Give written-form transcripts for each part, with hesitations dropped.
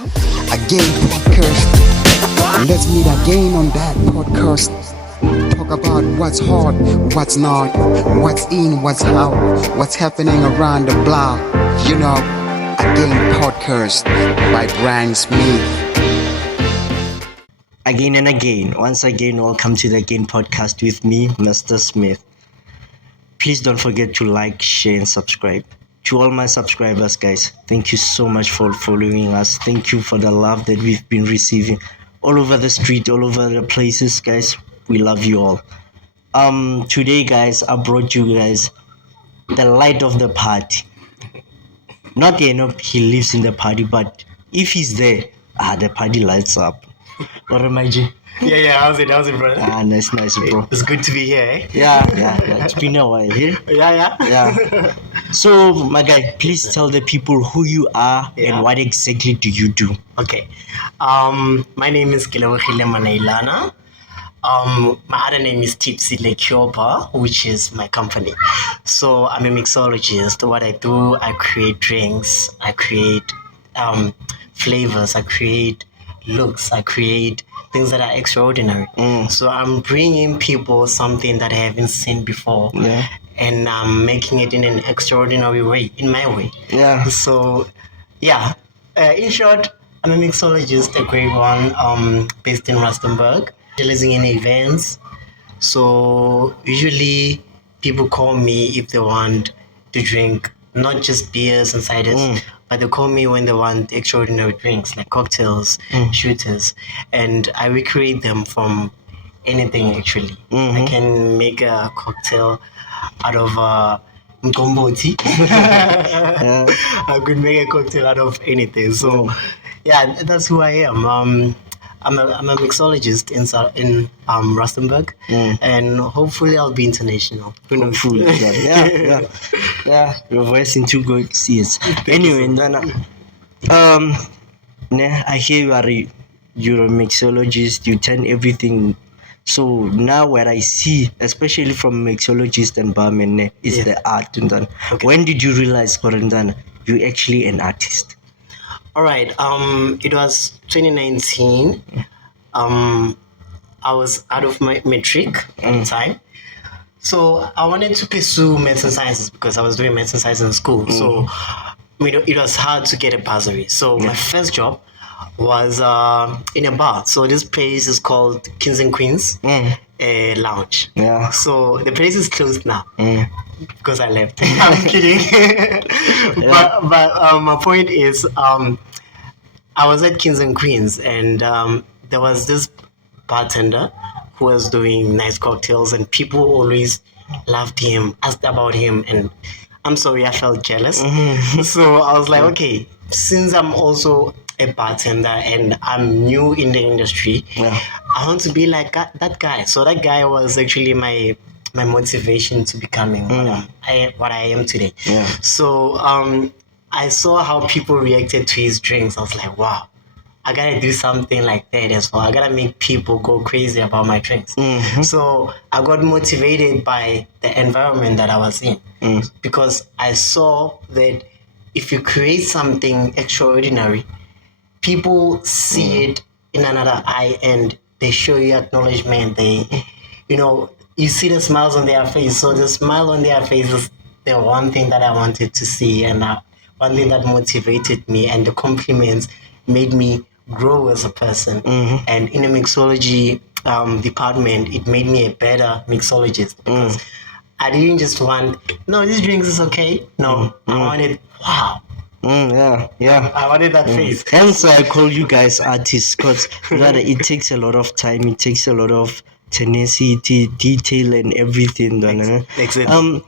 Again podcast. Let's meet again on that podcast. Talk about what's hot, what's not, what's in, what's out, what's happening around the block. You know, Again Podcast by Brian Smith. Again and again, once again, welcome to the Again Podcast with me, Mr. Smith. Please don't forget to like, share, and subscribe. To all my subscribers, guys, thank you so much for following us. Thank you for the love that we've been receiving all over the street, all over the places, guys. We love you all. Today, guys, I brought you guys the light of the party. Not he lives in the party, but if he's there, the party lights up. What am I doing? Yeah. How's it, brother? Nice, bro. It's good to be here, eh? Yeah. It's been a while, eh? Yeah. So, my guy, please tell the people who you are and what exactly do you do. Okay. My name is Kele Manailana. My other name is Tipsey, which is my company. So I'm a mixologist. What I do, I create drinks, I create flavors, I create looks, I create things that are extraordinary. So I'm bringing people something that I haven't seen before, and I'm making it in an extraordinary way, in my way. So in short, I'm a mixologist, a great one, based in Rustenburg, specializing in events. So usually people call me if they want to drink not just beers and ciders, but they call me when they want extraordinary drinks like cocktails, shooters, and I recreate them from anything actually. I can make a cocktail out of mkomboti. I could make a cocktail out of anything. So that's who I am. I'm a mixologist in Rustenburg, and hopefully I'll be international. Hopefully, yeah. Your voice into good seas. Anyway, I hear you're a mixologist. You turn everything. So now what I see, especially from mixologist and barman, is the art. Okay. When did you realize, Korandana, you're actually an artist? All right. It was 2019. I was out of my matric at the time, so I wanted to pursue medicine sciences because I was doing medicine sciences in school. So it was hard to get a bursary. So my first job was in a bar. So this place is called Kings&Queens, a lounge. Yeah. So the place is closed now. Because I left. I'm kidding. But my point is, I was at Kings&Queens, and there was this bartender who was doing nice cocktails, and people always loved him, asked about him, and I'm sorry, I felt jealous. So I was like, okay, since I'm also a bartender and I'm new in the industry, I want to be like that guy. So that guy was actually my motivation to becoming what I am today. So I saw how people reacted to his drinks. I was like, wow, I gotta do something like that as well. I gotta make people go crazy about my drinks. So I got motivated by the environment that I was in, because I saw that if you create something extraordinary, people see it in another eye and they show you acknowledgement. They, you see the smiles on their face. So the smile on their face is the one thing that I wanted to see, and one thing that motivated me, and the compliments made me grow as a person. And in the mixology department, it made me a better mixologist, because I didn't just want, no, this drink is okay. No, I wanted, wow. I wanted that face. Hence, I call you guys artists, because it takes a lot of time. It takes a lot of tenacity, detail, and everything. Exactly.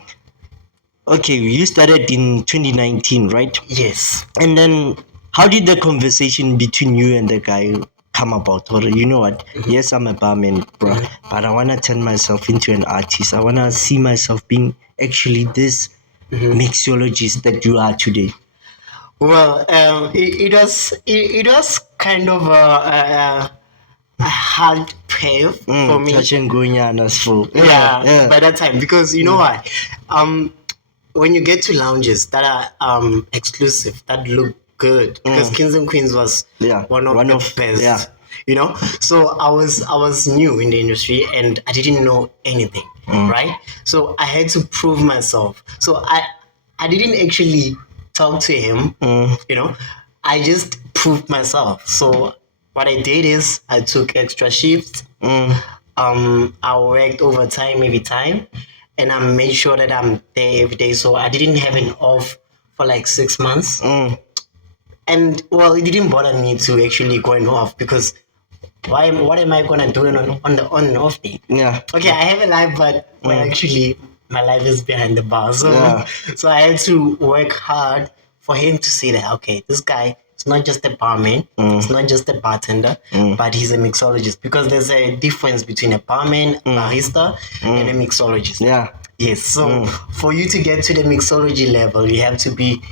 Okay, you started in 2019, right? Yes. And then, how did the conversation between you and the guy come about? Or you know what? Yes, I'm a barman, bro, but I wanna turn myself into an artist. I wanna see myself being actually this mixologist that you are today. Well, it was kind of a hard path for me. Touch and go, yeah, by that time, because you know why? When you get to lounges that are exclusive, that look good because Kings and Queens was one of the best. Yeah. You know, so I was new in the industry and I didn't know anything, right? So I had to prove myself. So I didn't actually talk to him, you know. I just proved myself. So what I did is I took extra shifts. I worked overtime every time, and I made sure that I'm there every day. So I didn't have an off for like 6 months. And well, it didn't bother me to actually going off because what am I gonna do on the on and off day? Yeah. Okay, I have a life, but well, actually my life is behind the bar. So Yeah. so I had to work hard for him to see that okay, this guy is not just a barman, it's not just a bartender, but he's a mixologist because there's a difference between a barman, barista, and a mixologist. Yeah. Yes. So for you to get to the mixology level, you have to be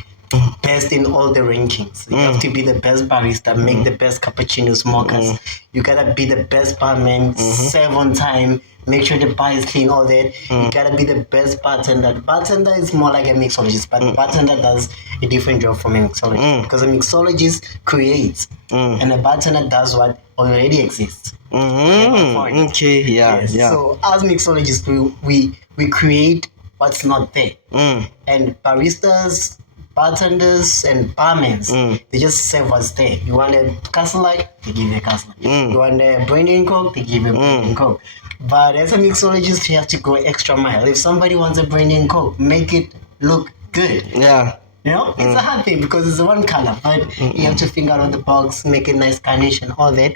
best in all the rankings. You have to be the best barista, make the best cappuccinos, mochas. You gotta be the best barman, serve on time, make sure the bar is clean, all that. You gotta be the best bartender. The bartender is more like a mixologist, but the bartender does a different job from a mixologist because a mixologist creates and a bartender does what already exists. Okay, yeah, Yes. yeah. So as mixologists, we create what's not there. And baristas, bartenders, and barmans, they just serve what's there. You want a castle light, they give you a castle light. You want a brandy and coke, they give you a brandy and coke. But as a mixologist, you have to go extra mile. If somebody wants a brandy and coke, make it look good. Yeah. You know, it's a hard thing because it's one color, but you have to think out of the box, make a nice carnation, all that.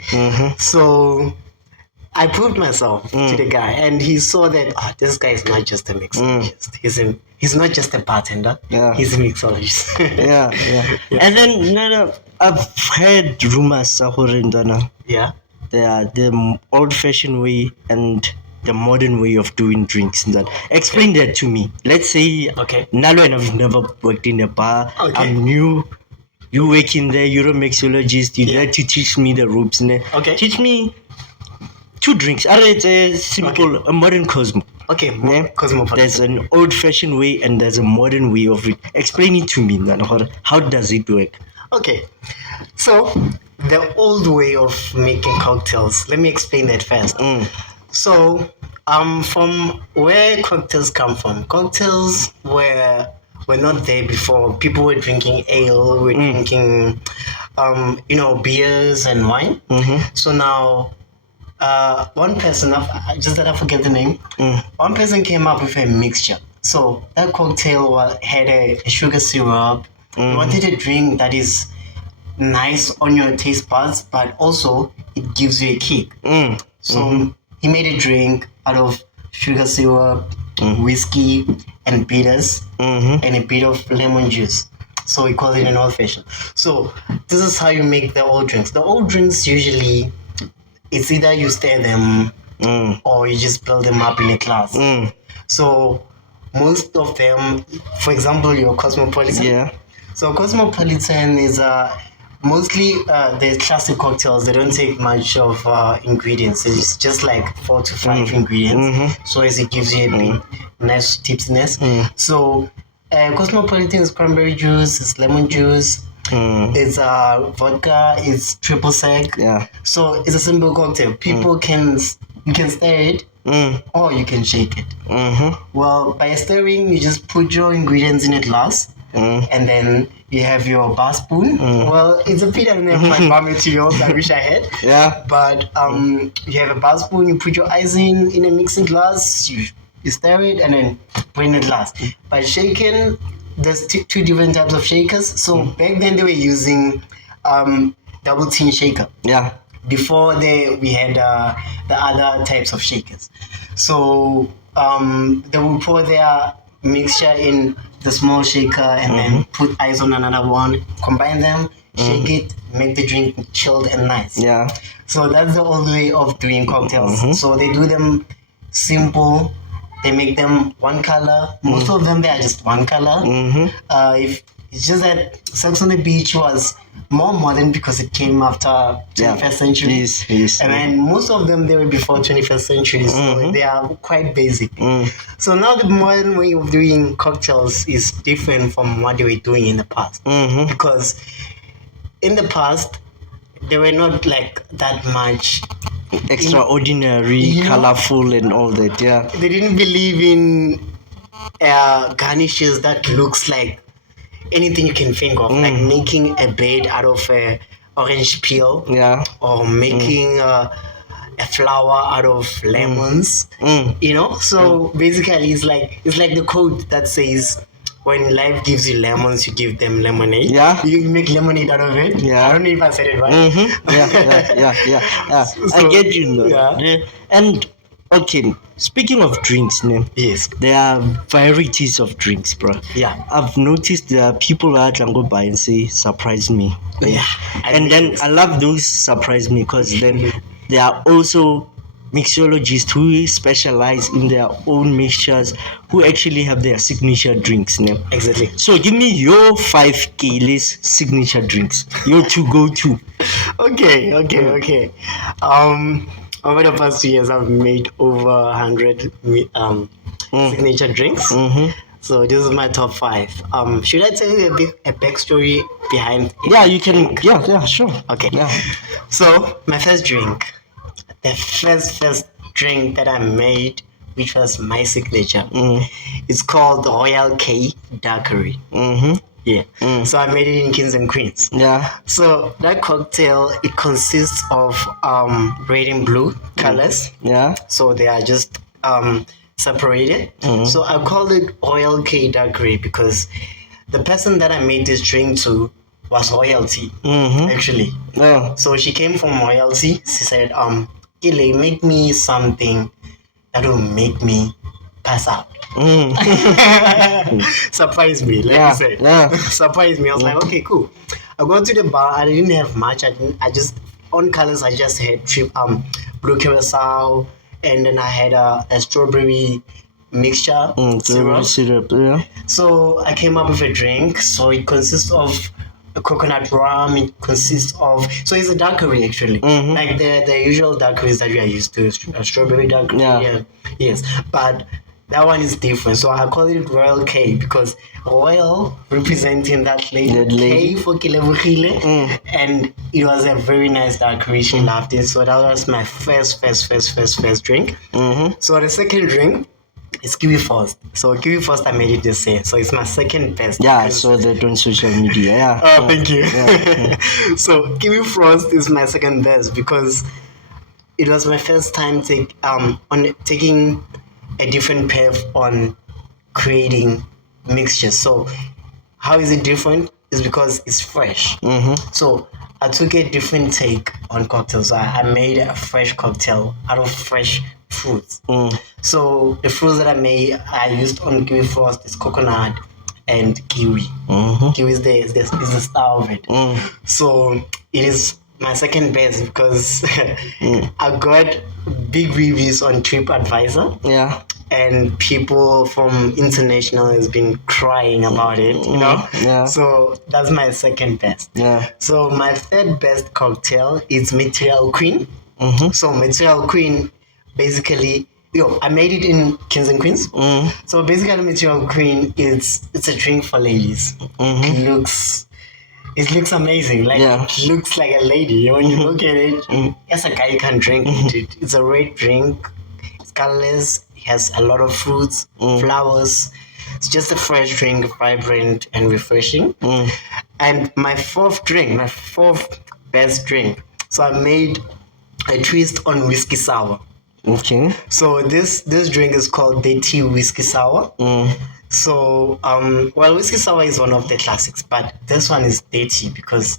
So I proved myself to the guy, and he saw that this guy is not just a mixologist. He's not just a bartender. Yeah. He's a mixologist. Yeah. And then I've heard rumors Yeah. the old-fashioned way and the modern way of doing drinks. And that. Explain that to me. Let's say Okay. Nalo and I've never worked in a bar. Okay. I'm new. You work in there. You're a mixologist. You're there to teach me the ropes. Okay. Teach me 2 drinks. It's a simple, a modern Cosmo. Okay. Yeah. Cosmopolitan. There's an old-fashioned way and there's a modern way of it. Explain it to me. How does it work? Okay. So the old way of making cocktails. Let me explain that first. So from where cocktails come from, cocktails were not there before. People were drinking ale, were drinking beers and wine. So now one person, just that I forget the name, one person came up with a mixture. So that cocktail had a sugar syrup. You wanted a drink that is nice on your taste buds, but also it gives you a kick. So he made a drink out of sugar syrup, whiskey, and bitters, and a bit of lemon juice. So we call it an old fashioned. So this is how you make the old drinks. The old drinks usually, it's either you stir them or you just build them up in a glass. So most of them, for example, your Cosmopolitan. Yeah. So Cosmopolitan is mostly the classic cocktails. They don't take much of ingredients. It's just like 4 to 5 ingredients. So as it gives you a bit nice tipsiness. So Cosmopolitan is cranberry juice, it's lemon juice, it's vodka, it's triple sec. Yeah. So it's a simple cocktail. People you can stir it or you can shake it. Well, by stirring, you just put your ingredients in a glass. And then you have your bar spoon. Well, it's a bit of my bar materials I wish I had. Yeah. But you have a bar spoon, you put your ice in a mixing glass, you stir it and then put in a glass. By shaking, there's 2 different types of shakers. So back then they were using double tin shaker. Yeah. Before we had the other types of shakers. So they will pour their mixture in the small shaker and then put ice on another one, combine them, shake it, make the drink chilled and nice. Yeah. So that's the old way of doing cocktails. So they do them simple. They make them one color. Most of them, they are just one color. If it's just that Sex on the Beach was more modern because it came after 21st century. Yes. And then most of them, they were before 21st century. So they are quite basic. So now the modern way of doing cocktails is different from what they were doing in the past. Because in the past, they were not like that much Extraordinary, You know? colorful, and all that. Yeah. they didn't believe in garnishes that looks like anything you can think of, like making a bed out of a orange peel, Yeah. or making a flower out of lemons. So basically, it's like the quote that says, when life gives you lemons, you give them lemonade. Yeah. You make lemonade out of it. Yeah. I don't know if I said it right. Yeah. I So, get you now. yeah. And okay, speaking of drinks, man, Yes. there are varieties of drinks, bro. Yeah. I've noticed there are people that can go by and say, surprise me. Yeah. And then I love those surprise me, because then there are also mixologists who specialize in their own mixtures, who actually have their signature drinks now. Exactly. So give me your 5 Kele's signature drinks, your to go to. Okay. Over the past 2 years, I've made over 100 signature drinks. So this is my top 5. Should I tell you a backstory behind it? Yeah, you can. Yeah, sure. Okay. Yeah. So my first drink, the first drink that I made, which was my signature, it's called Royal K Daiquiri. Yeah. So I made it in Kings and Queens. Yeah. So that cocktail, it consists of red and blue colors. Yeah. So they are just separated. So I called it Royal K Daiquiri because the person that I made this drink to was royalty, actually. Yeah. So she came from royalty. She said, Kele, make me something that will make me pass out. Surprised me, like you said. Yeah. Surprised me. I was like, okay, cool. I go to the bar. I didn't have much. I just, on colors, I just had blue curacao, and then I had a strawberry mixture Syrup. Yeah. So I came up with a drink. So it consists of a coconut rum. It consists of, so it's a daiquiri actually, like the usual daiquiris that we are used to, a strawberry daiquiri. Yeah. Yes, but that one is different. So I call it Royal K because Royal representing that lady, K for Kele, and it was a very nice daiquiri. She loved it. So that was my first drink. So the second drink, it's Kiwi Frost. So Kiwi Frost, I made it the same. So it's my second best. Yeah, I saw that on social media. Yeah. Oh, thank you. So Kiwi Frost is my second best because it was my first time taking a different path on creating mixtures. So how is it different? It's because it's fresh. So I took a different take on cocktails. I made a fresh cocktail out of fresh fruits. So the fruits that I used on Kiwi Frost is coconut and kiwi. Kiwi is the star of it. So it is my second best because I got big reviews on TripAdvisor. Yeah. And people from international has been crying about it, Yeah. So that's my second best. Yeah. So my third best cocktail is Material Queen. So Material Queen, basically, I made it in Kings and Queens. So basically, Material Queen it's a drink for ladies. It looks amazing. Like it looks like a lady. When you look at it, as a guy you can drink it. It's a red drink. It's colorless. It has a lot of fruits, flowers. It's just a fresh drink, vibrant and refreshing. And my fourth best drink. So I made a twist on whiskey sour. Okay. So this drink is called Dirty Whiskey Sour. So whiskey sour is one of the classics, but this one is dirty because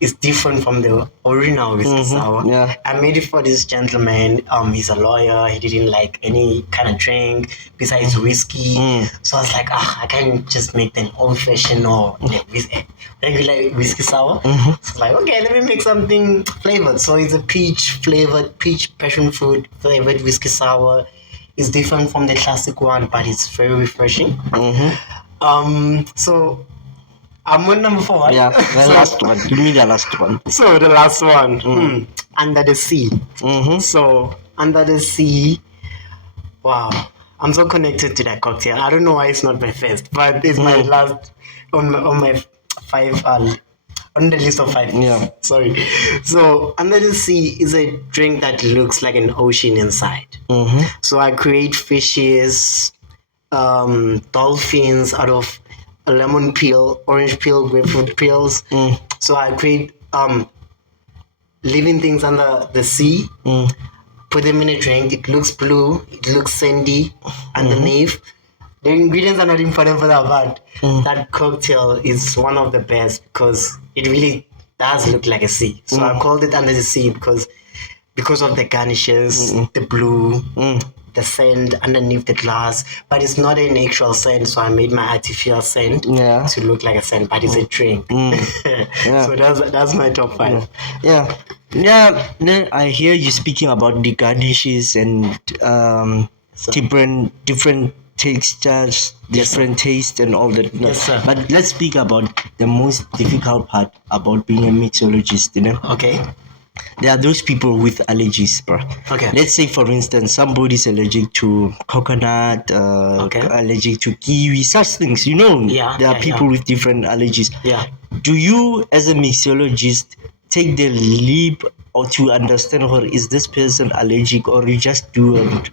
it's different from the original whiskey sour. Yeah. I made it for this gentleman. He's a lawyer. He didn't like any kind of drink besides whiskey. So I was like, I can't just make an old fashioned or regular whiskey sour. So I was like, okay, let me make something flavored. So it's a peach passion fruit flavored whiskey sour. It's different from the classic one, but it's very refreshing. So I'm on number 4. Yeah, the last one. Give me the last one. So the last one, Under the Sea. So Under the Sea, wow, I'm so connected to that cocktail. I don't know why it's not my first, but it's my last on my 5 on the list of 5. Yeah. Sorry. So under the sea is a drink that looks like an ocean inside. So I create fishes, dolphins out of a lemon peel, orange peel, grapefruit peels. So I create living things under the sea. Put them in a drink. It looks blue. It looks sandy underneath. The ingredients are not important for that, but that cocktail is one of the best because it really does look like a sea. So I called it under the sea because of the garnishes, the blue, the sand underneath the glass, but it's not an actual sand, so I made my artificial sand to look like a sand, but it's a drink. So that's my top 5. I hear you speaking about the garnishes and different textures, different taste and all that. Yes, sir. But let's speak about the most difficult part about being a mixologist, Okay. There are those people with allergies, bro. Okay. Let's say, for instance, somebody's allergic to coconut, allergic to kiwi, such things. There are people with different allergies. Yeah. Do you, as a mixologist, take the leap or to understand, or is this person allergic, or you just do it?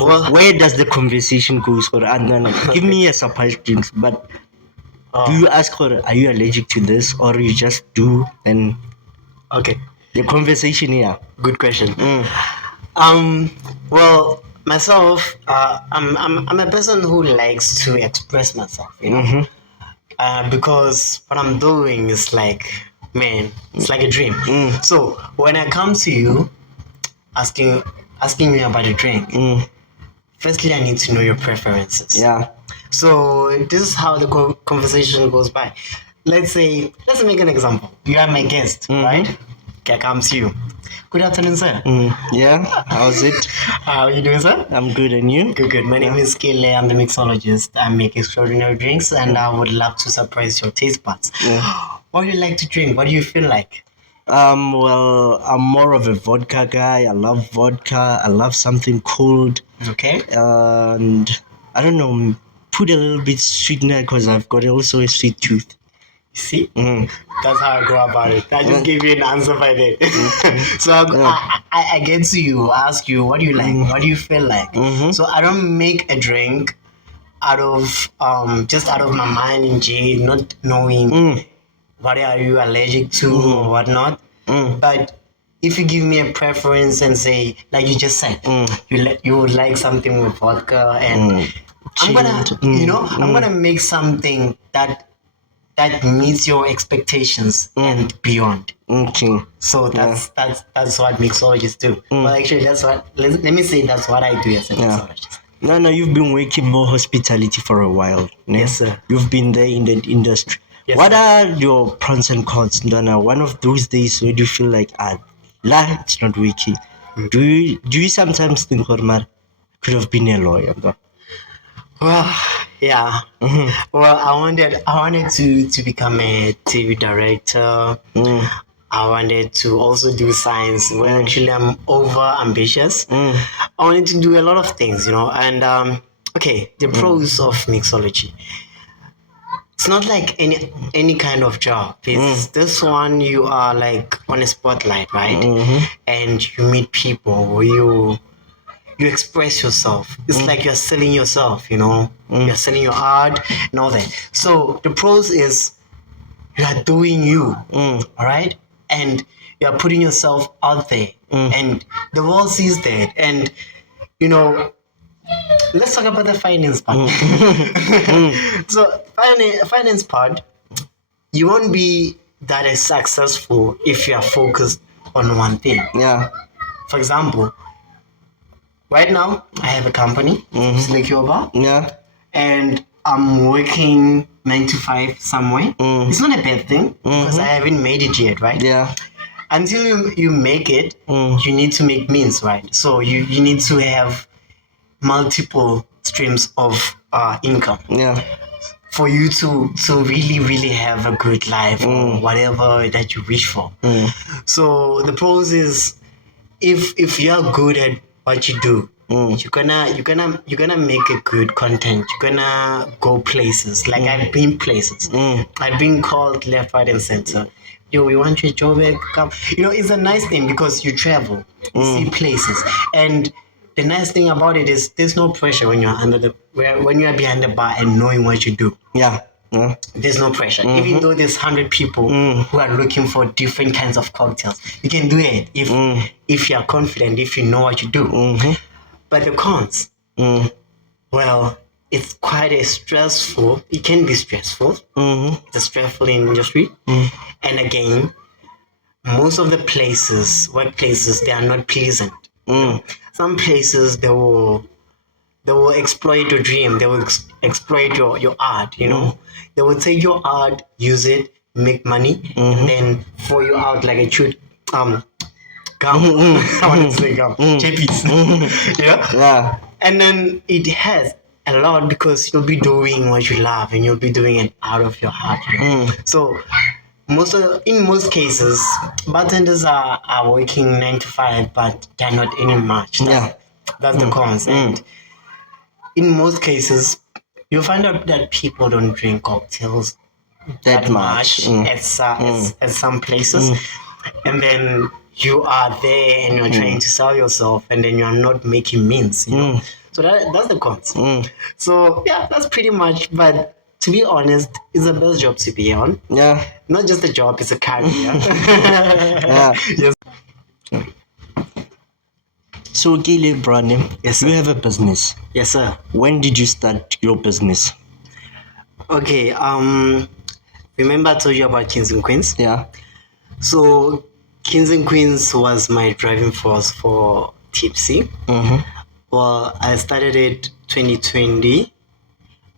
Well, Where does the conversation go? Give me a suggestion, but do you ask her, are you allergic to this, or you just do and okay. the conversation here? Good question. Well, myself, I'm a person who likes to express myself, because what I'm doing is like, man, it's like a dream. So when I come to you, asking me about a drink, firstly I need to know your preferences. Yeah. So this is how the conversation goes by. Let's make an example. You are my guest, right? Okay, I come to you. Good afternoon, sir. Yeah, how's it? How are you doing, sir? I'm good, and you? Good. My name is Kele. I'm the mixologist. I make extraordinary drinks, and I would love to surprise your taste buds. What do you like to drink? What do you feel like? Well, I'm more of a vodka guy. I love vodka. I love something cold. Okay. And I don't know, put a little bit sweetener because I've got also a sweet tooth. See? That's how I go about it. I just gave you an answer by that. So I get to you, ask you, what do you like? What do you feel like? So I don't make a drink out of just out of my mind in jail, not knowing what are you allergic to or whatnot. But if you give me a preference and say, like you just said, you would like something with vodka, and I'm gonna make something that meets your expectations and beyond. Okay. So that's what mixologists do. Well, actually, that's what. Let me say that's what I do as a mixologist. No, you've been working more hospitality for a while. Yes, sir. You've been there in that industry. Yes, what sir. are your pros and cons? One of those days where you feel like, it's not working. Do you sometimes think, Hormar, could have been a lawyer? Well, yeah. Well, I wanted to become a TV director. I wanted to also do science. Well, actually, I'm over ambitious. I wanted to do a lot of things, And the pros of mixology. It's not like any kind of job. It's this one, you are like on a spotlight, right? And you meet people. You express yourself. It's like you're selling yourself, You're selling your art and all that. So the pros is you are doing you, all right? And you are putting yourself out there, and the world sees that. And let's talk about the finance part. So finance part, you won't be that successful if you are focused on one thing. Yeah. For example, right now I have a company, Bar. Yeah. And I'm working 9 to 5 somewhere. It's not a bad thing because I haven't made it yet, right? Yeah. Until you make it, you need to make means, right? So you need to have multiple streams of income. Yeah. For you to really, really have a good life or whatever that you wish for. So the pros is if you're good at what you do, you're gonna make a good content. You're gonna go places. Like I've been places. I've been called left, right, and center. Yo, we want you to job, come. It's a nice thing because you travel, you see places, and the nice thing about it is there's no pressure when you're when you're behind the bar and knowing what you do. Yeah. There's no pressure. Even though there's 100 people who are looking for different kinds of cocktails, you can do it if you're confident, if you know what you do. But the cons, well, it's quite a stressful. It can be stressful. It's a stressful industry, and again, most of the workplaces, they are not pleasant. Some places they will exploit your dream. They will exploit your art. They will take your art, use it, make money, and then throw you out like a chewed gum. I wanted to say gum. Chippies. Yeah. And then it has a lot because you'll be doing what you love and you'll be doing it out of your heart. So in most cases, bartenders are working 9 to 5, but they're not earning much. That's the cons. And in most cases, you'll find out that people don't drink cocktails that much at some places. And then you are there and you're trying to sell yourself and then you're not making means. So that's the cons. So yeah, that's pretty much. But to be honest, it's the best job to be on. Yeah. Not just a job, it's a career. Yeah. Yes. So, Kele, Brandon, Yes, sir. you have a business. Yes, sir. When did you start your business? Okay. Remember I told you about Kings and Queens? Yeah. So Kings and Queens was my driving force for Tipsey. Well, I started it 2020.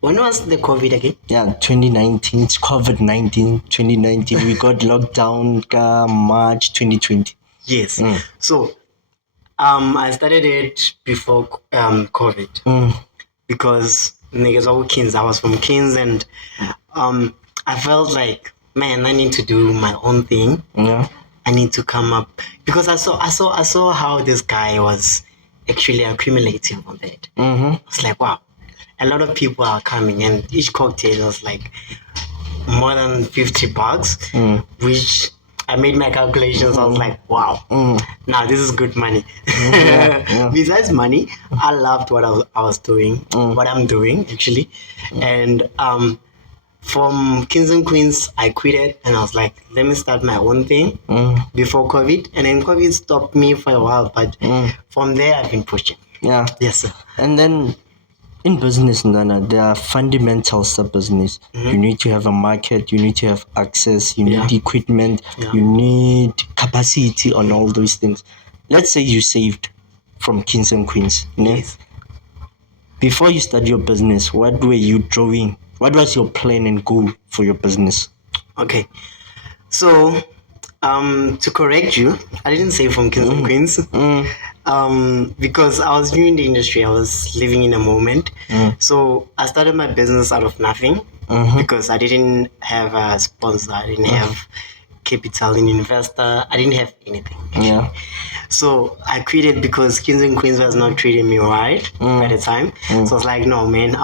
When was the COVID again? Yeah, 2019. It's COVID-19. 2019. We got locked down March 2020. Yes. So I started it before COVID because niggas all Kings. I was from Kings and I felt like, man, I need to do my own thing. Yeah. I need to come up because I saw how this guy was actually accumulating on that. I was like, wow, a lot of people are coming and each cocktail was like more than $50, which I made my calculations. I was like, wow, now this is good money. Besides money, I loved what I was doing, what I'm doing actually. And from Kings and Queens, I quit it and I was like, let me start my own thing before COVID. And then COVID stopped me for a while, but from there I've been pushing. Yeah. Yes, sir. And then in business, Nana, there are fundamentals of business. You need to have a market, you need to have access, you need equipment, you need capacity on all those things. Let's say you saved from Kings and Queens. Yes. Before you start your business, what were you drawing? What was your plan and goal for your business? Okay. So, to correct you, I didn't say from Kings and Queens. Because I was new in the industry, I was living in a moment. So I started my business out of nothing because I didn't have a sponsor, I didn't have capital, an investor, I didn't have anything. Yeah. So I quit it because Kings and Queens was not treating me right at the time. So I was like, no, man,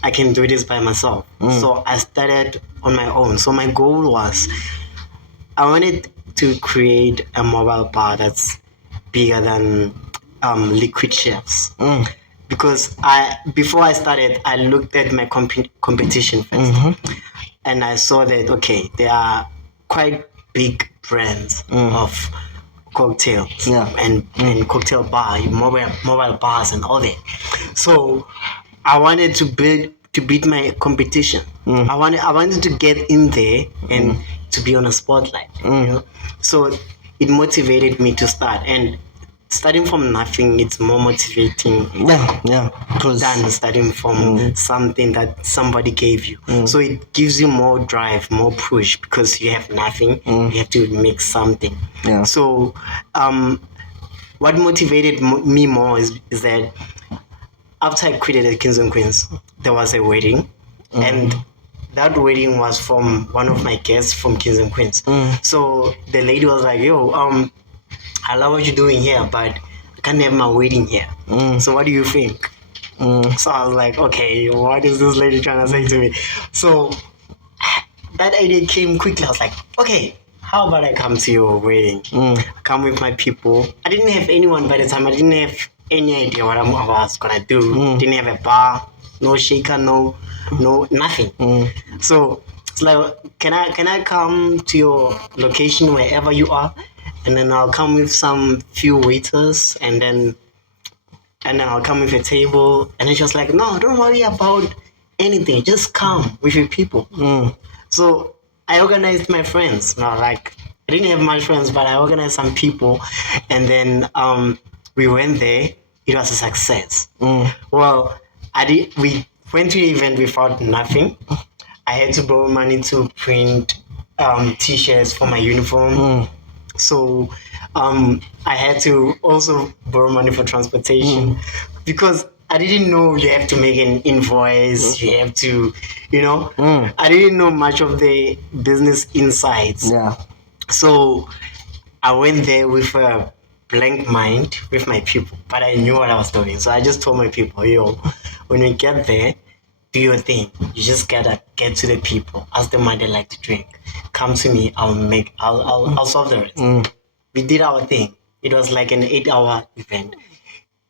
I can do this by myself. So I started on my own. So my goal was I wanted to create a mobile bar that's bigger than Liquid Chefs. Because before I started, I looked at my competition first. And I saw that, okay, there are quite big brands of cocktails and cocktail bar, mobile bars and all that. So I wanted to beat my competition. I wanted to get in there and to be on a spotlight. So it motivated me to start. And starting from nothing, it's more motivating than starting from something that somebody gave you. So it gives you more drive, more push because you have nothing. You have to make something. So what motivated me more is that after I quit at Kings and Queens, there was a wedding, and that wedding was from one of my guests from Kings and Queens. So the lady was like, yo, I love what you're doing here, but I can't have my wedding here. So what do you think? So I was like, okay, what is this lady trying to say to me? So that idea came quickly. I was like, okay, how about I come to your wedding? Come with my people. I didn't have anyone by the time. I didn't have any idea what I was gonna do. Didn't have a bar, no shaker, no nothing. So it's like, can I come to your location wherever you are, and then I'll come with some few waiters, and then I'll come with a table. And then she was like, no, don't worry about anything. Just come with your people. So I organized my friends. Now, like, I didn't have much friends, but I organized some people. And then we went there. It was a success. Well, we went to the event without nothing. I had to borrow money to print t-shirts for my uniform. So I had to also borrow money for transportation because I didn't know you have to make an invoice. You have to, I didn't know much of the business insights. Yeah. So I went there with a blank mind with my people, but I knew what I was doing. So I just told my people, when we get there, do your thing. You just gotta get to the people, ask them what they like to drink. Come to me, I'll solve the rest. We did our thing. It was like an 8-hour event,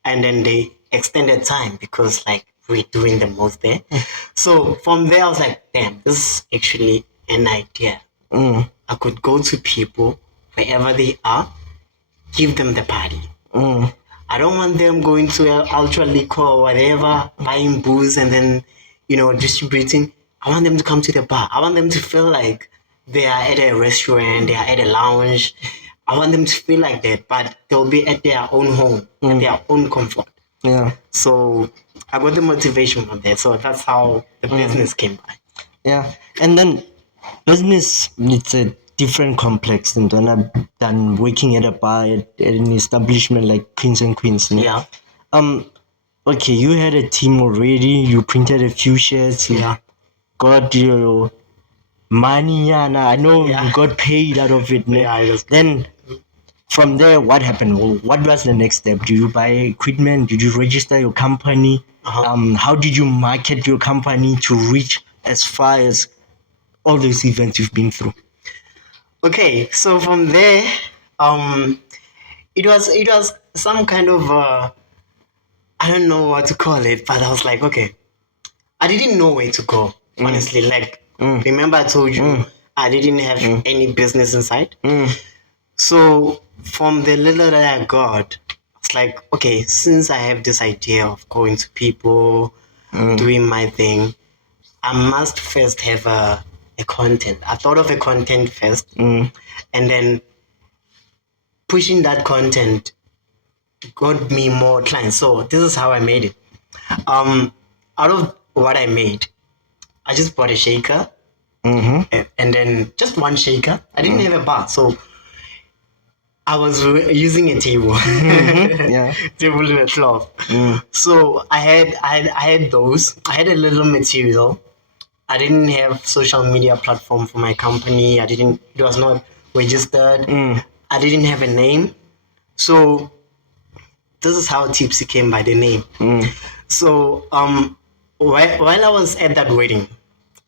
and then they extended time because like we're doing the most there. So from there, I was like, damn, this is actually an idea. I could go to people wherever they are, give them the party. I don't want them going to Ultra Liquor or whatever, buying booze and then, distributing. I want them to come to the bar. I want them to feel like they are at a restaurant, they are at a lounge. I want them to feel like that, but they'll be at their own home, at their own comfort. Yeah. So I got the motivation from there. So that's how the business came by. Yeah. And then business, it's a different complex than working at a bar at an establishment like Kings&Queens. Yeah. Okay, you had a team already. You printed a few shirts. Yeah. Got your money. Yeah, I know you got paid out of it. Yeah, it was good. Then from there, what happened? What was the next step? Did you buy equipment? Did you register your company? How did you market your company to reach as far as all those events you've been through? Okay, so from there, it was some kind of I don't know what to call it, but I was like, okay, I didn't know where to go, honestly. Like, remember I told you I didn't have any business inside. So from the little that I got, it's like, okay, since I have this idea of going to people, doing my thing, I must first have a content. I thought of a content first, and then pushing that content got me more clients. So this is how I made it. Out of what I made, I just bought a shaker, and then just one shaker. I didn't have a bar, so I was using a table, table with a cloth. So I had those. I had a little material. I didn't have social media platform for my company. It was not registered. I didn't have a name. So this is how Tipsey came by the name. So while I was at that wedding,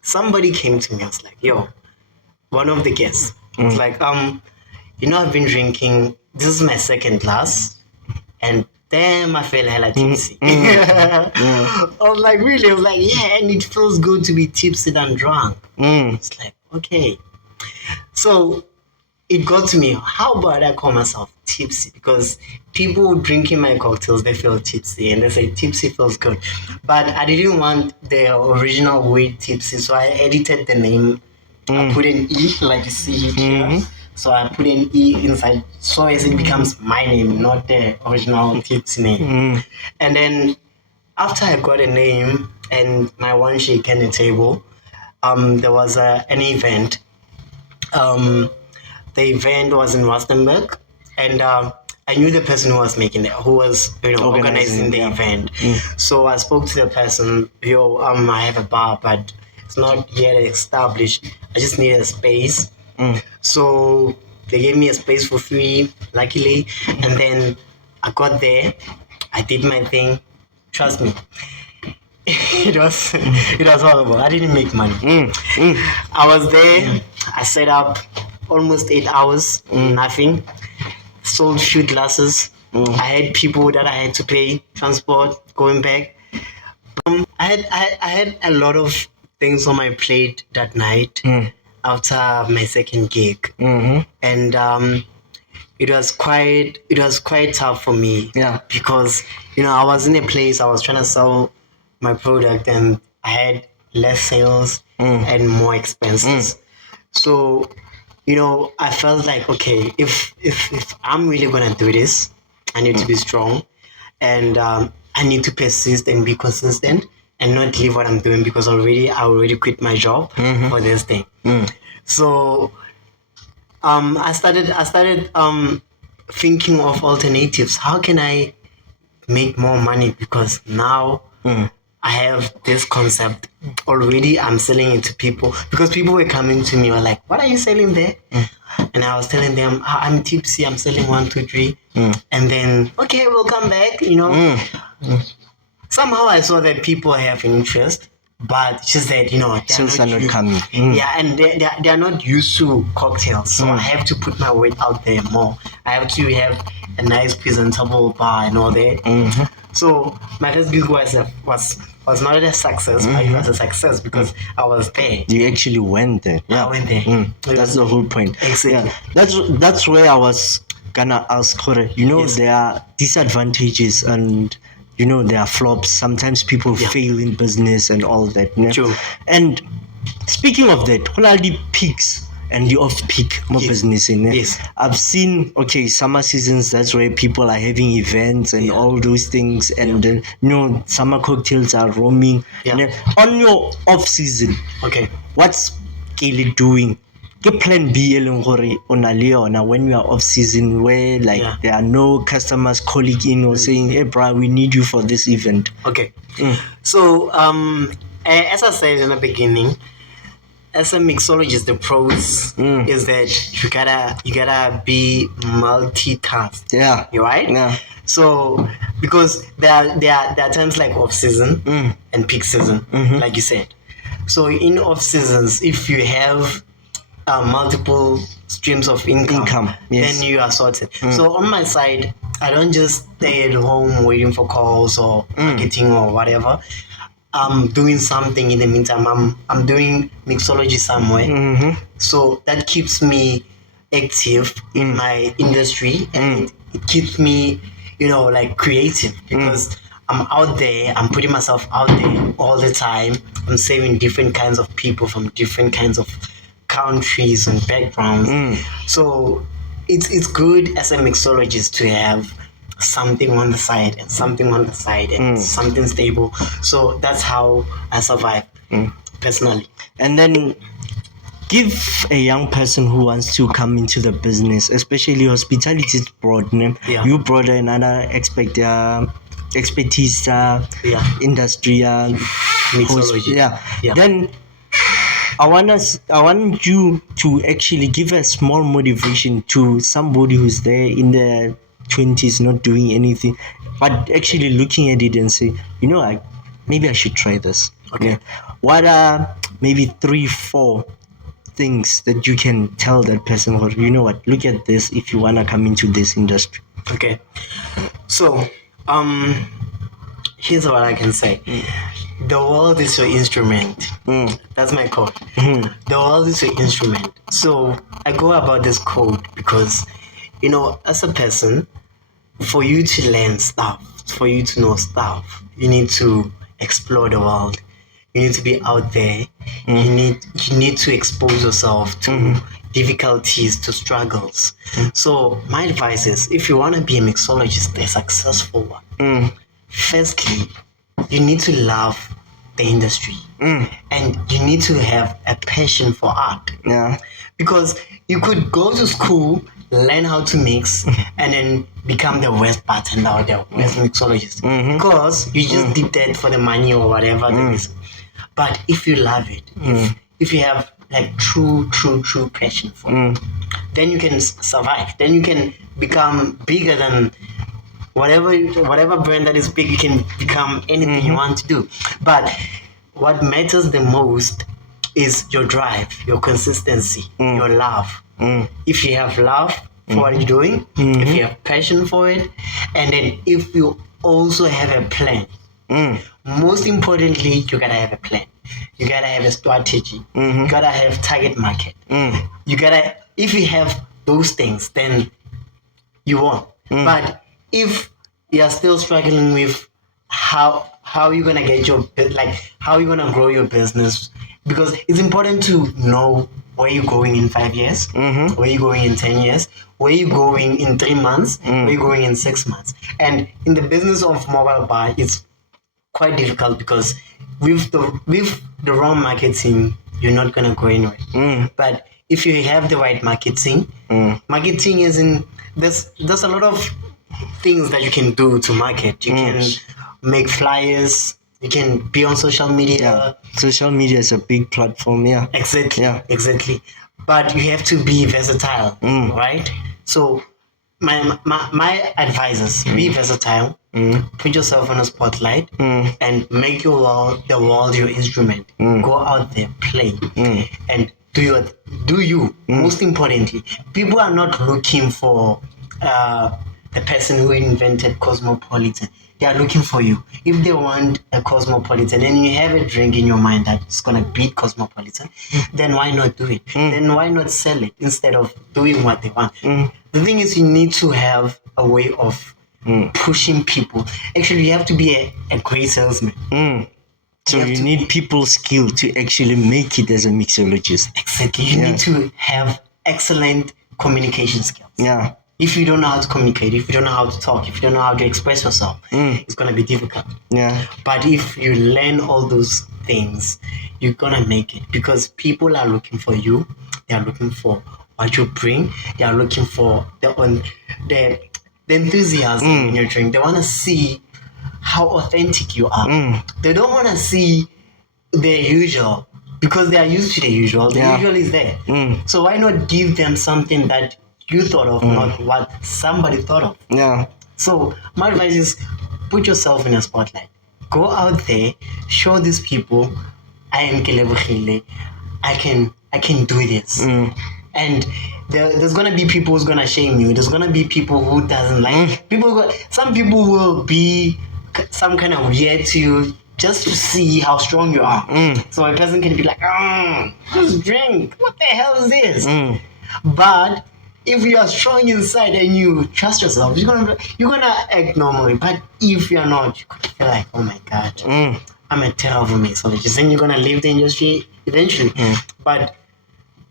somebody came to me. I was like, yo, one of the guests. It's like, I've been drinking. This is my second glass, and damn, I feel hella tipsy. I was like, really? I was like, yeah, and it feels good to be tipsy than drunk. It's like, okay. So it got to me, how about I call myself Tipsy? Because people drinking my cocktails, they feel tipsy, and they say tipsy feels good. But I didn't want the original way Tipsy, so I edited the name. I put an E, like you see here. So I put an E inside, so as it becomes my name, not the original Tipsy name. And then after I got a name and my one shake and a table, there was an event. The event was in Rustenburg, and I knew the person who was making it, who was organizing the event. So I spoke to the person. I have a bar, but it's not yet established. I just need a space. So they gave me a space for free, luckily, and then I got there, I did my thing. Trust me, it was horrible. I didn't make money. I was there. I set up almost 8 hours, nothing. Sold few glasses. I had people that I had to pay transport going back. I had a lot of things on my plate that night after my second gig, and it was quite tough for me. Yeah. Because I was in a place I was trying to sell my product and I had less sales and more expenses. So I felt like, okay, if I'm really gonna do this, I need to be strong, and I need to persist and be consistent and not leave what I'm doing, because I already quit my job for this thing. So I started thinking of alternatives. How can I make more money? Because now I have this concept already. I'm selling it to people, because people were coming to me, were like, "What are you selling there?" And I was telling them, "I'm Tipsey. I'm selling 1, 2, 3." And then, okay, we'll come back. Somehow I saw that people have interest, but she said, they're Sales are not used- coming. Yeah, and they're not used to cocktails, so I have to put my weight out there more. I have to have a nice presentable bar and all that. So my first gig was not a success, but it was a success because I was there. You actually went there. Yeah. I went there. That's the whole point. Exactly. Yeah. That's where I was gonna ask, Kore. Yes. There are disadvantages and there are flops. Sometimes people fail in business and all that. True. And speaking of that, what are the peaks and the off-peak more business in it? Yes. I've seen, summer seasons, that's where people are having events and all those things, and summer cocktails are roaming. Yeah. And on your off-season, Okay. what's Kele doing? Ke plan B e leng gore o na le yona when you are off season, where there are no customers calling in or saying, "Hey bro, we need you for this event." Okay. So as I said in the beginning, as a mixologist, the pros is that you gotta be multitask. Yeah. You right? Yeah. So because there are times like off season and peak season, like you said. So in off seasons, if you have multiple streams of income, yes. then you are sorted. So on my side, I don't just stay at home waiting for calls or marketing or whatever. I'm doing something in the meantime. I'm doing mixology somewhere. So that keeps me active in my industry, and it keeps me, creative, because I'm out there. I'm putting myself out there all the time. I'm serving different kinds of people from different kinds of countries and backgrounds. So it's good as a mixologist to have something on the side and something on the side and something stable. So that's how I survive personally. And then give a young person who wants to come into the business, especially hospitality is broad. Yeah. You brought another expertise, industry, Mixology. Yeah. Then I want you to actually give a small motivation to somebody who's there in their 20s, not doing anything, but actually looking at it and say, maybe I should try this. Okay. What are maybe 3-4 things that you can tell that person, or what, look at this if you want to come into this industry? Okay. So, here's what I can say. The world is your instrument. That's my code. The world is your instrument. So I go about this code because, as a person, for you to learn stuff, for you to know stuff, you need to explore the world. You need to be out there. You need to expose yourself to difficulties, to struggles. So my advice is, if you want to be a mixologist, a successful one, firstly, you need to love the industry, and you need to have a passion for art. Yeah. Because you could go to school, learn how to mix, and then become the worst bartender or the worst mixologist, because you just did that for the money or whatever the reason. But if you love it, if you have true passion for it, then you can survive. Then you can become bigger than whatever brand that is big, you can become anything you want to do. But what matters the most is your drive, your consistency, your love. If you have love for what you're doing, if you have passion for it, and then if you also have a plan. Most importantly, you gotta have a plan. You gotta have a strategy. You gotta have target market. If you have those things, then you won. But if you are still struggling with how you're gonna get how you're gonna grow your business, because it's important to know where you're going in 5 years, where you're going in 10 years, where you're going in 3 months, where you're going in 6 months. And in the business of mobile bar, it's quite difficult because with the wrong marketing, you're not gonna go anywhere. But if you have the right marketing, marketing is in there's a lot of things that you can do to market. You can make flyers. You can be on social media. Yeah. Social media is a big platform. Yeah. Exactly. Yeah. Exactly. But you have to be versatile, right? So my advice is be versatile. Put yourself on a spotlight and make the world your instrument. Go out there, play, and do you. Most importantly, people are not looking for the person who invented Cosmopolitan. They are looking for you. If they want a Cosmopolitan and you have a drink in your mind that's gonna beat Cosmopolitan, then why not do it? Then why not sell it instead of doing what they want? The thing is, you need to have a way of pushing people. Actually, you have to be a great salesman. So you need people skill to actually make it as a mixologist. Exactly. You need to have excellent communication skills. Yeah. If you don't know how to communicate, if you don't know how to talk, if you don't know how to express yourself, it's going to be difficult. Yeah. But if you learn all those things, you're going to make it, because people are looking for you. They are looking for what you bring. They are looking for the enthusiasm in your drink. They want to see how authentic you are. They don't want to see the usual, because they are used to the usual. The usual is there. So why not give them something that you thought of, not what somebody thought of? Yeah. So my advice is put yourself in a spotlight. Go out there, show these people, I am Kele. I can do this. And there's gonna be people who's gonna shame you. There's gonna be people who doesn't like some people will be some kind of weird to you just to see how strong you are. So a person can be like, just drink. What the hell is this? But if you are strong inside and you trust yourself, you're gonna act normally. But if you're not, you're gonna feel like, oh my god, I'm a terrible mixologist, and you're gonna leave the industry eventually. But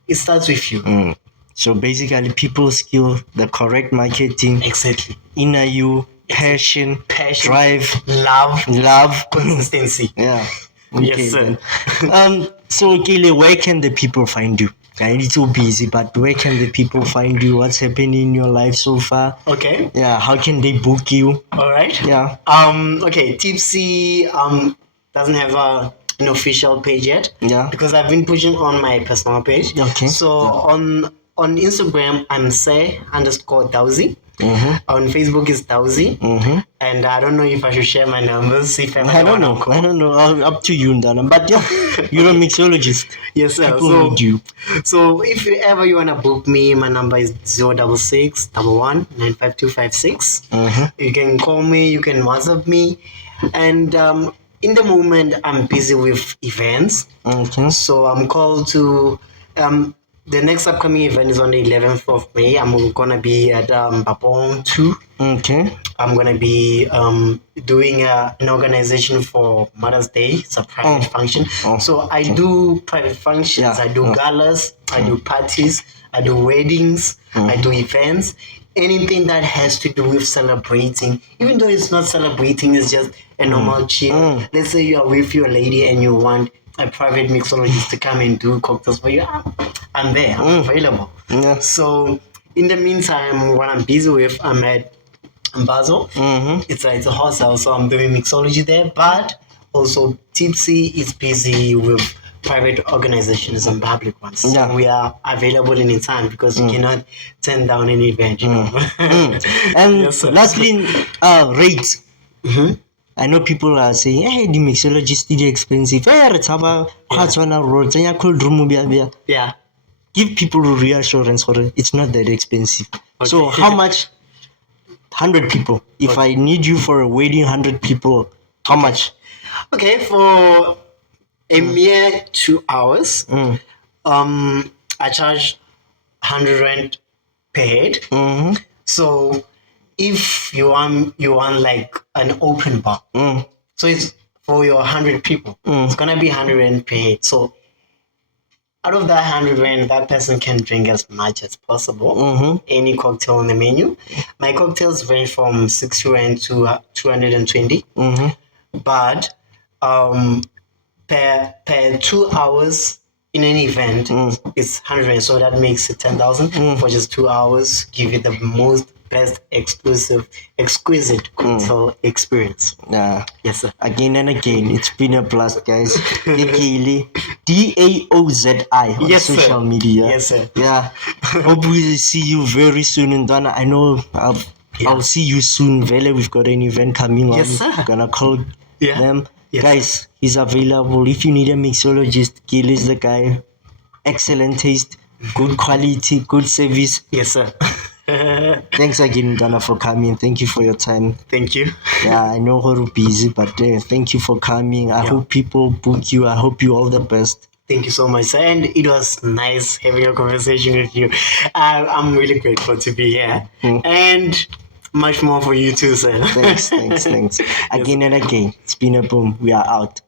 it starts with you. So basically, people skill, the correct marketing, Exactly. inner you, passion, drive, love, consistency. Yeah. Yes, sir. So Kele, where can the people find you? I'm a little busy, but where can the people find you? What's happening in your life so far? Okay. Yeah, how can they book you? All right. Yeah. Okay. Tipsey doesn't have an official page yet. Yeah. Because I've been pushing on my personal page. Okay. So on Instagram, I'm say_Dowsy. On Facebook is Dowsy. And I don't know if I should share my numbers. I don't know. Up to you, Ndana. But yeah, you're a mixologist. Yes, sir. People need you. So if ever you wanna book me, my number is 066 11 95256. You can call me. You can WhatsApp me. And in the moment, I'm busy with events. Okay. So I'm called to the next upcoming event is on the 11th of May. I'm gonna be at Babong 2. Okay. I'm gonna be doing an organization for Mother's Day. It's a private function. So I do private functions. Yeah. I do galas. I do parties. I do weddings. I do events. Anything that has to do with celebrating, even though it's not celebrating, it's just a normal chill. Let's say you are with your lady and you want a private mixologist to come and do cocktails for you. I'm there. I'm available. Yeah. So in the meantime, what I'm busy with, I'm at Basel. It's a hostel, so I'm doing mixology there. But also Tipsey is busy with private organizations and public ones. Yeah. So we are available anytime because you cannot turn down an event, you know. And Yes, sir. lastly, rates. I know people are saying, hey, the mixologist is expensive. Hey, it's about cold room. Yeah. Give people reassurance for it. It's not that expensive. So how much? 100 people. If I need you for a wedding, 100 people, how much? Okay, for a mere 2 hours, I charge 100 rand per head. So if you want like an open bar, so it's for your 100 people, it's gonna be 100 rand per head. So out of that 100 rand, that person can drink as much as possible. Any cocktail on the menu. My cocktails range from 60 rand to 220. But per 2 hours in an event, it's 100 rand. So that makes it 10,000 for just 2 hours. Give you the most best exquisite cocktail experience. Yes, sir. Again and again, it's been a blast, guys. Kele, Daozi on Yes, sir. social media. Yes, sir. Yeah. Hope we see you very soon in Donna. I know I'll see you soon. Vele, we've got an event coming Yes, on. sir. Gonna call them. Yes. Guys, he's available. If you need a mixologist, Kele is the guy. Excellent taste, good quality, good service. Yes, sir. Thanks again, Donna, for coming. Thank you for your time. Thank you. Yeah, I know you're busy, but thank you for coming. I hope people book you. I hope you all the best. Thank you so much, sir. And it was nice having a conversation with you. I'm really grateful to be here. And much more for you too, sir. Thanks. Again and again. It's been a boom. We are out.